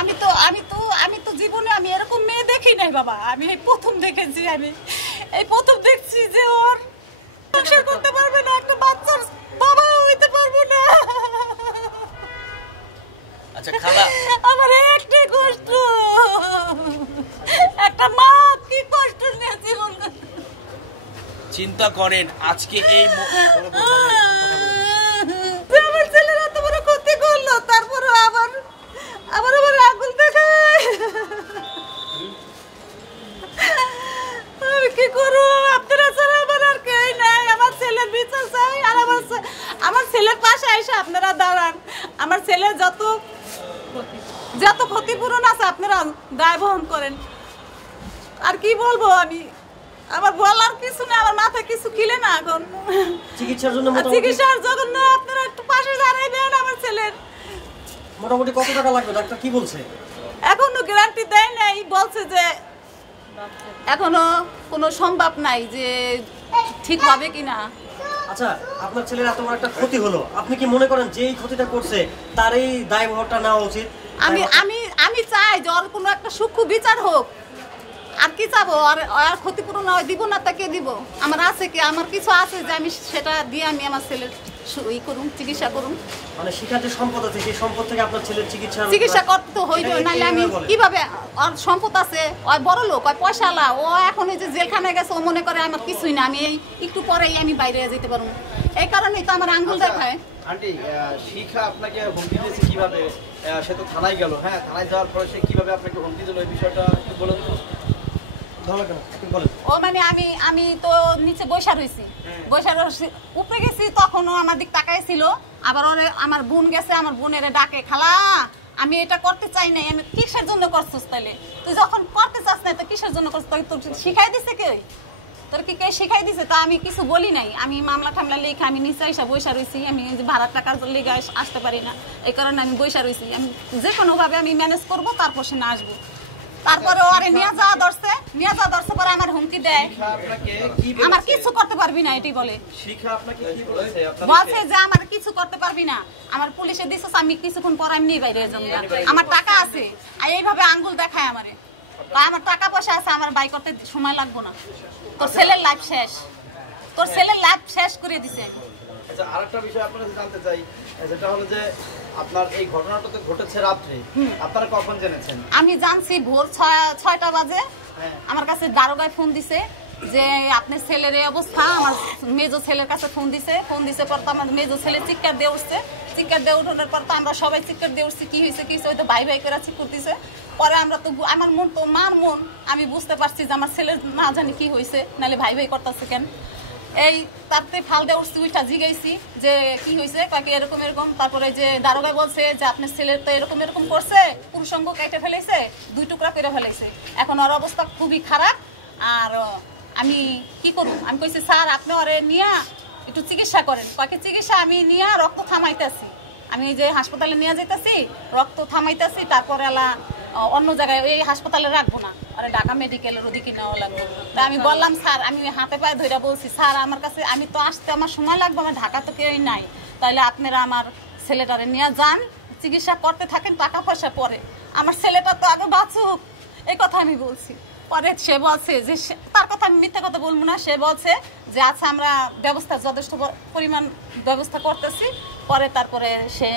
আমি তো জীবনে আমি এরকম মেয়ে দেখি নাই বাবা। আমি এই প্রথম দেখেছি, আমি এই প্রথম দেখছি যে ওর সংসার করতে পারবে না, একটা বাচ্চার বাবা হইতে পারবে না। আচ্ছা খালা, আমার একটাই কষ্ট, একটা মা কি কষ্ট নিয়ে জীবন। চিন্তা করেন আজকে এই আমার ছেলেরা তো বড় ক্ষতি করলো, তারপরে আবার আগুন দেখায়। আমি কি করবো? আপনারা ছাড়া আমার আর কেউ নাই। আমার ছেলের বিচার চাই, আর আমার ছেলের পাশে এসে আপনারা দাঁড়ান। আমার ছেলের যত ক্ষতিপূরণ আছে আপনারা দায় বহন করেন। আর কি বলবো আমি, আমার বলার কিছু না, আমার মাথায় কিছু খিলে না এখন। চিকিৎসার জন্য আপনারা একটু পাশে দাঁড়াইবেন। আমার ছেলের মোটামুটি কত টাকা লাগবে? ডাক্তার কি বলছে? এখনো গ্যারান্টি দেয় নাই, বলছে যে এখনো কোনো সম্ভব নাই যে ঠিক হবে কিনা। আচ্ছা, আপনার ছেলের এত বড় একটা ক্ষতি হলো, আপনি কি মনে করেন যে এই ক্ষতিটা করছে তার এই দায়ভারটা নেওয়া উচিত? আমি চাই যে ওর কোনো একটা সূক্ষ্ম বিচার হোক। আর কি চাবো? আর ক্ষতিপূরণ দিব না, তাকে দিব। আমার আছে কি, আমার কিছু আছে যে আমি সেটা দিয়ে আমি আমার ছেলের চিকিৎসা করুন। মানে শিখার যে সম্পদ আছে সেই সম্পদ থেকে আপনার ছেলের চিকিৎসা করতে হইবে, নাহলে আমি কিভাবে? ওর সম্পদ আছে, ওই বড় লোক, ওই পয়সাওয়ালা, ও এখন এই যে জেলখানায় গেছে, ও মনে করে আমার কিছুই না, আমি এই একটু পরেই আমি বাইরে যেতে পারবো। এই কারণেই তো আমার আঙ্গুল দেখায়। আন্টি, শিখা আপনাকে হুমকি দিয়েছে কিভাবে? সে তো থানায় গেল, হ্যাঁ, থানায় যাওয়ার পরে সে কিভাবে আপনাকে হুমকি দিল, এই বিষয়টা একটু বলুন তো। ও মানে আমি তো নিচে বৈশা রয়েছি, উপরে গেছি, তখনও আমার দিক তাকাইছিল। আবার ওরে আমার বোন গেছে, আমার বোনের ডাকে, খালা আমি এটা করতে চাই নাই। আমি কিসের জন্য করছিস? তাইলে তুই যখন করতে চাস না তো কিসের জন্য করছিস? তোর শিখাই দিছে কে? তোর কি কে শিখাই দিছে? তা আমি কিছু বলি নাই। আমি মামলা টামলা লেখা আমি নিচে এসে বৈশা রয়েছি। আমি ভাড়ার টাকার লেগে আসতে পারি না, এই কারণে আমি বৈশা রয়েছি। আমি যে কোনোভাবে আমি ম্যানেজ করবো, তারপর সে না আসবো। তারপরে ওরে নিয়ে যাওয়া ধরছে পরে আমার হুমকি দেয়, আমার কিছু করতে পারবি না, এটি বলে। বলছে যে আমার কিছু করতে পারবি না, আমার পুলিশে দিছিস, আমি কিছুক্ষণ পর আমি বাইরে যাবো, আমার টাকা আছে। আর এইভাবে আঙ্গুল দেখায় আমারে, আমার টাকা পয়সা আছে, আমার বাই করতে সময় লাগবো না। তোর ছেলের লাইফ শেষ করে দিছে। আচ্ছা, আরেকটা বিষয় আপনার কাছে জানতে চাই, যেটা হলো যে আপনার এই ঘটনাটা তো ঘটেছে রাত্রে, আপনারা কখন জেনেছেন? আমি জানছি ভোর 6টা বাজে। আমার কাছে দারোগায় ফোন দিছে যে আপনার ছেলের এই অবস্থা। আমার মেজো ছেলের কাছে ফোন দিছে পর তো আমার মেজো ছেলে চিৎকার দিয়ে উঠছে। চিৎকার দিয়ে উঠানোর পর তো আমরা সবাই চিৎকার দিয়ে উঠছি, কি হয়েছে ওই তো ভাই করে চিৎকার দিছে। পরে আমরা তো আমার মন তো মার মন, আমি বুঝতে পারছি যে আমার ছেলের না জানি কি হয়েছে, নাহলে ভাই করতেছে কেন। এই তারপরে ফাল দিয়ে উঠছি, উঠা জিগাইছি যে কি হয়েছে, কাকে এরকম। তারপরে যে দারোগা বলছে যে আপনার ছেলের তো এরকম করছে, পুরুষঙ্গ কেটে ফেলেছে, 2 টুকরা করে ফেলেছে, এখন ওর অবস্থা খুবই খারাপ। আর আমি কি করব? আমি কইছি স্যার আপনি ওরে নিয়ে একটু চিকিৎসা করেন। কাকে চিকিৎসা? আমি নিয়ে রক্ত থামাইতেছি, আমি যে হাসপাতালে নিয়ে যাইতেছি, রক্ত থামাইতেছি, তারপরে অন্য জায়গায় এই হাসপাতালে রাখবো না, আরে ঢাকা মেডিকেলের ওদিকে নেওয়া লাগবে। তা আমি বললাম স্যার, আমি হাতে পায়ে ধরে বলছি স্যার আমার কাছে আমি তো আসতে আমার সময় লাগবে, আমার ঢাকা তো কেউই নাই, তাহলে আপনারা আমার ছেলেটারে নিয়ে যান, চিকিৎসা করতে থাকেন, টাকা পয়সা পরে, আমার ছেলেটা তো আগে বাঁচুক, এই কথা আমি বলছি। পরে সে বলছে যে, তার কথা আমি মিথ্যা কথা বলবো না, সে বলছে যে আচ্ছা আমরা যথেষ্ট পরিমাণ ব্যবস্থা করতেছি। পরে তারপরে সে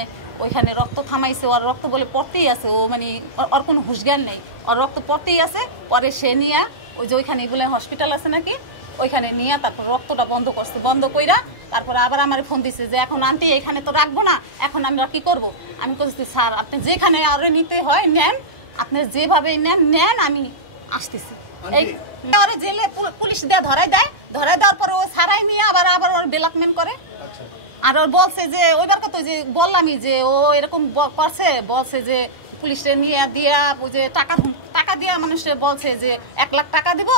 ওইখানে রক্ত থামাইছে, ওর রক্ত বলে পড়তেই আছে, ও মানে ওর কোনো হুঁশজ্ঞান নেই, ওর রক্ত পড়তেই আছে। পরে সে নিয়ে ওই যে ওইখানে বলে হসপিটাল আছে নাকি, ওইখানে নিয়ে তারপর রক্তটা বন্ধ করছে, বন্ধ কইরা তারপরে আবার আমার ফোন দিছে যে এখন আন্টি এখানে তো রাখবো না, এখন আমরা কি করব? আমি বলছি স্যার আপনি যেখানে আরে নিতে হয় নেন, আপনি যেভাবে নেন, আমি আসতেছি। এই জেলে পুলিশ দিয়ে ধরাই দেওয়ার পরে ও ছাড়াই নিয়ে আবার ওর ব্ল্যাকমেল করে। আর ওর বলছে যে ওইবার কত যে বললামই যে ও এরকম করছে, বলছে যে পুলিশে নিয়ে দিয়া ওই যে টাকা দিয়া মানুষে বলছে যে 1 লাখ টাকা দিব,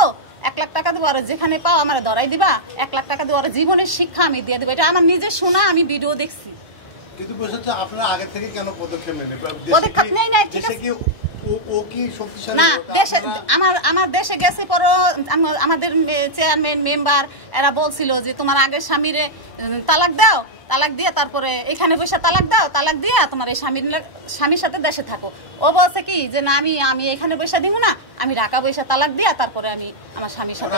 1 লাখ টাকা দেবো, আর যেখানে পাও আমার ধরাই দিবা, 1 লাখ টাকা দেবো, আর জীবনের শিক্ষা আমি দিয়ে দেবো। এটা আমার নিজের শোনা, আমি ভিডিও দেখছি। কিন্তু বলছে আপনারা আগে থেকে কেন পদক্ষেপ নেন? পদক্ষেপ নেই নাই, ঠিক আছে না। দেশে আমার দেশে গেছে পরও আমাদের চেয়ারম্যান মেম্বার এরা বলছিল যে তোমার আগের স্বামীরে তালাক দাও, তালাক দিয়ে তারপরে এখানে বসে তালাক দাও, তালাক দিয়ে তোমার এই স্বামীর সাথে দেশে থাকো। ও বলছে কি যে না আমি এখানে বসে দিব না, আমি ঢাকা বসে তালাক দিয়া তারপরে আমি আমার স্বামীর সাথে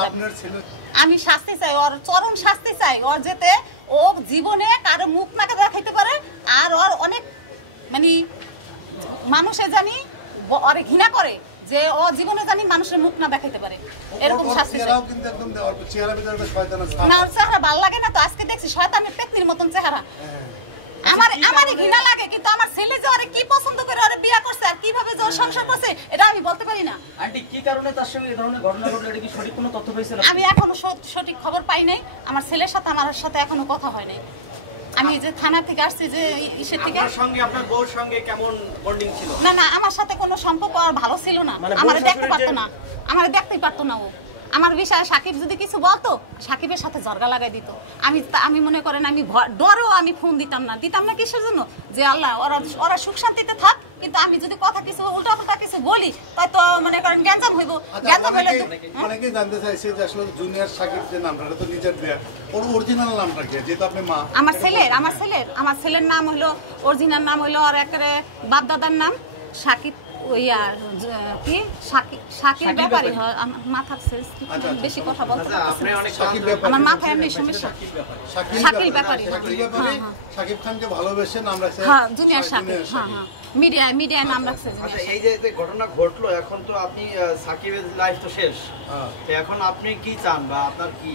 আমি শাস্তি চাই, ওর চরম শাস্তি চাই। ওর যেতে ও জীবনে কারো মুখ নাকে দেখাইতে পারে, আর ওর অনেক মানে মানুষে জানি ওরে ঘৃণা করে যে ও জীবনে জানি মানুষের মুখ না দেখাইতে পারে, এরকম শাস্তি চাই। না ওর চেহারা ভালো লাগে না তো, আজকে দেখছি শয়তানের পেতনির মতন চেহারা। আমারই ঘৃণা লাগে, কিন্তু আমার ছেলে যে ওরে কি পছন্দ করে ওরে বিয়ে করছে আর কিভাবে যে সংসার করছে এটা আমি বলতে পারি না। আন্টি কি কারণে তার সঙ্গে এই ধরনের ঘটনা ঘটলো, এটা কি সঠিক কোনো তথ্য পেয়েছেন? আমি এখনো সঠিক খবর পাই নাই। আমার ছেলের সাথে আমার সাথে এখনো কথা হয় নাই। আমি যে থানা থেকে আসছি যে ইসের থেকে। আপনার সঙ্গে আপনার বউর সঙ্গে কেমন বন্ডিং ছিল? না আমার সাথে কোনো সম্পর্ক আর ভালো ছিল না, আমার দেখতে পারতো না, আমার দেখতেই পারতো না। ও আমার বিষয়ে সাকিব যদি কিছু বলতো, সাকিবের সাথে জর্গা লাগাই দিত। আমি মনে করেন আমি ডরেও আমি ফোন দিতাম না কিসের জন্য, যে আল্লাহ ওরা সুখ শান্তিতে থাক, কিন্তু আমি যদি কথা কিছু উল্টাপাল্টা কিছু বলি তাই তো মনে করেন গ্যাঞ্জাম হইব। গ্যাঞ্জাম হইলে অনেকেই জানতে চাইছে যে আসলে জুনিয়র সাকিব যে নামটা তো নিজের দেয়া, ওর অরিজিনাল নামটা কি? যেহেতু আপনি মা। আমার ছেলের নাম হলো, অরিজিনাল নাম হলো আর একেবারে বাপ দাদার নাম সাকিব, কি শাকিব ব্যাপারী। মাথার বেশি কথা বলতে আমার মাথায় এমনি সমস্যা। শাকিব ব্যাপারী, সাকিব খানকে ভালোবেসে নাম রাখছে জুনিয়র সাকিব। মিডিয়ায় নাম রাখছে। এই যে ঘটনা ঘটলো, এখন তো আপনি সাকিবের লাইফ তো শেষ, এখন আপনি কি চান বা আপনার কি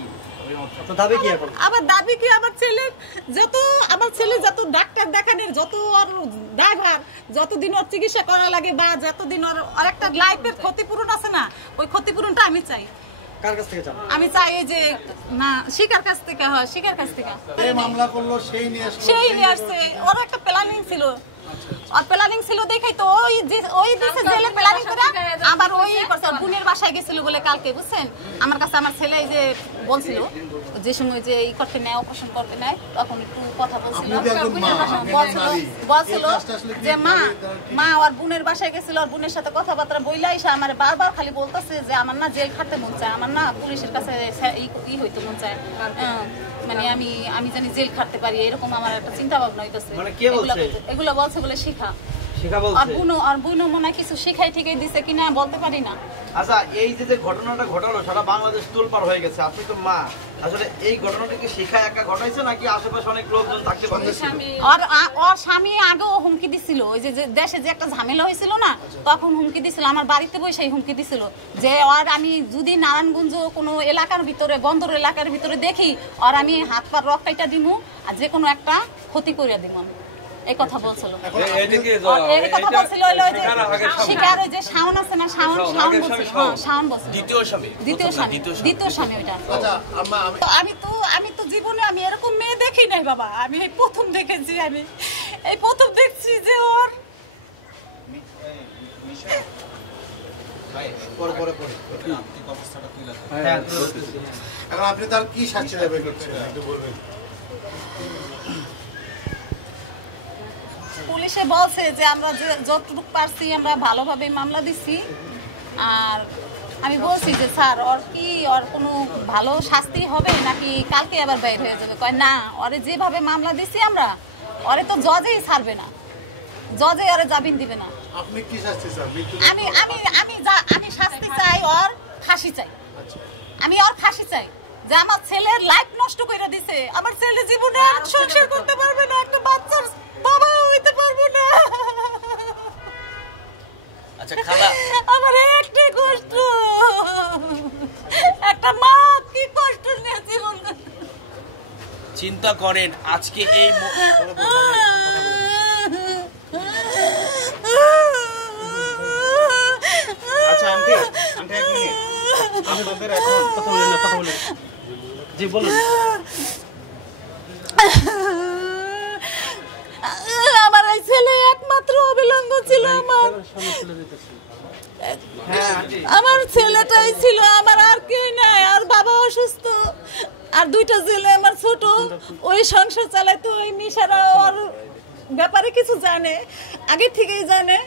দাবি কি? এখন আমার দাবি কি, আমার ছেলে যত ডাক্তার দেখানোর যত আর ড্রাইভার যতদিন ওর চিকিৎসা করা লাগে বা যতদিন ওর একটা লাইফের ক্ষতিপূরণ আছে না, ওই ক্ষতিপূরণটা আমি চাই। কার কাছ থেকে চান? আমি চাই যে না শিকার কাছ থেকে হয়, শিকার কাছ থেকে মামলা করলো সেই নিয়ে আসছে। ওর একটা প্ল্যানিং ছিল, আর প্ল্যানিং ছিল দেখেই তো ওই দিছে জেলে প্ল্যানিং করে আবার ওই করছে। বোনের বাসায় গেছিল বলে কালকে, বুঝছেন? আমার কাছে আমার ছেলে যে বলছিল যে সময় যে ই করতে নেয়, অপারেশন করতে নেয়, তখন একটু কথা বলছিল যে মা ওর বোনের বাসায় গেছিল, ওর বোনের সাথে কথাবার্তা বইলা এসে আমার বারবার খালি বলতেছে যে আমার না জেল খাটতে মন চায়, আমার না পুলিশের কাছে ই হইতে মন চায়, মানে আমি জানি জেল খাটতে পারি, এরকম আমার একটা চিন্তা ভাবনা হইতেছে। এগুলো বলছে বলে শিখা আর বুনো মনে কিছু শিখাই ঠিকই দিছে কিনা বলতে পারি না। আচ্ছা, এই যে ঘটনাটা ঘটালো সারা বাংলাদেশ তোলপাড় হয়ে গেছে, আপনি তো মা, আসলে এই ঘটনাটা কি শিখা একা ঘটাইছে নাকি আশেপাশে অনেক লোকজন থাকতে পারে? ওর স্বামী আগেও হুমকি দিছিল, ওই যে দেশে যে একটা ঝামেলা হয়েছিল না, তখন হুমকি দিছিল, আমার বাড়িতে বসে হুমকি দিছিল যে আর আমি যদি নারায়ণগঞ্জ কোনো এলাকার ভিতরে, বন্দর এলাকার ভিতরে দেখি, আর আমি হাত পা রক্তাইটা দিমু আর যে কোনো একটা ক্ষতি করে দিব, এই কথা বলছিল। এই কথা বলছিল শিকার, ওই যে শাওন আছে না, শাওন বলছিল, দ্বিতীয় স্বামী ওইটা। আমি তো জীবনে আমি এরকম মেয়ে দেখি নাই বাবা, আমি এই প্রথম দেখেছি, আমি এই প্রথম দেখছি যে ওর এখন আপনি তার কি শাস্তি দাবি করছেন একটু বলবেন? পুলিশে বলছে যে আমরা যতটুকু পারছি আমরা ভালোভাবে মামলা দিচ্ছি, আর আমি বলছি যে স্যার ওর কোনো ভালো শাস্তি হবে নাকি কালকে আবার বের হয়ে যাবে? কয় না, ওরে যেভাবে মামলা দিচ্ছি আমরা, ওরে তো জজেই ছাড়বে না, জজে ওরে জামিন দিবে না। আপনি কি শাস্তি চান? আমি শাস্তি চাই, ওর ফাঁসি চাই। আমি ওর ফাঁসি চাই, যে আমার ছেলের লাইফ নষ্ট করে দিছে, আমার ছেলে জীবনে সংসার করতে পারবে না, একটা বাচ্চার বাবা হইতে পারবো না। আচ্ছা খালা, আমার একটা কষ্ট, একটা মা কি কষ্ট নিয়ে জীবন চিন্তা করেন আজকে এই আচ্ছা আন্টি এক মিনিট, আপনাদের এখন কথা বলেন জি বলুন। আমার এই ছেলে একমাত্র অবিলম্ব ছিল, আমার ছেলেটাই ছিল, আমার আর কেউ নাই, আর বাবা অসুস্থ, আর দুইটা ছেলে আমার ছোট, ওই সংসার চালাইতো। ওই মিশারা ওর ব্যাপারে কিছু জানে, আগে থেকেই জানে।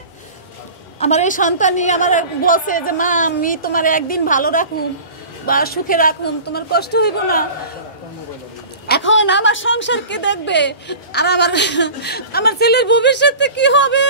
আমার এই সন্তানই আমার বলছে যে মা আমি তোমার একদিন ভালো রাখুন বা সুখে রাখুন, তোমার কষ্ট হইব না। এখন আমার সংসার কে দেখবে আর আমার ছেলের ভবিষ্যতে কি হবে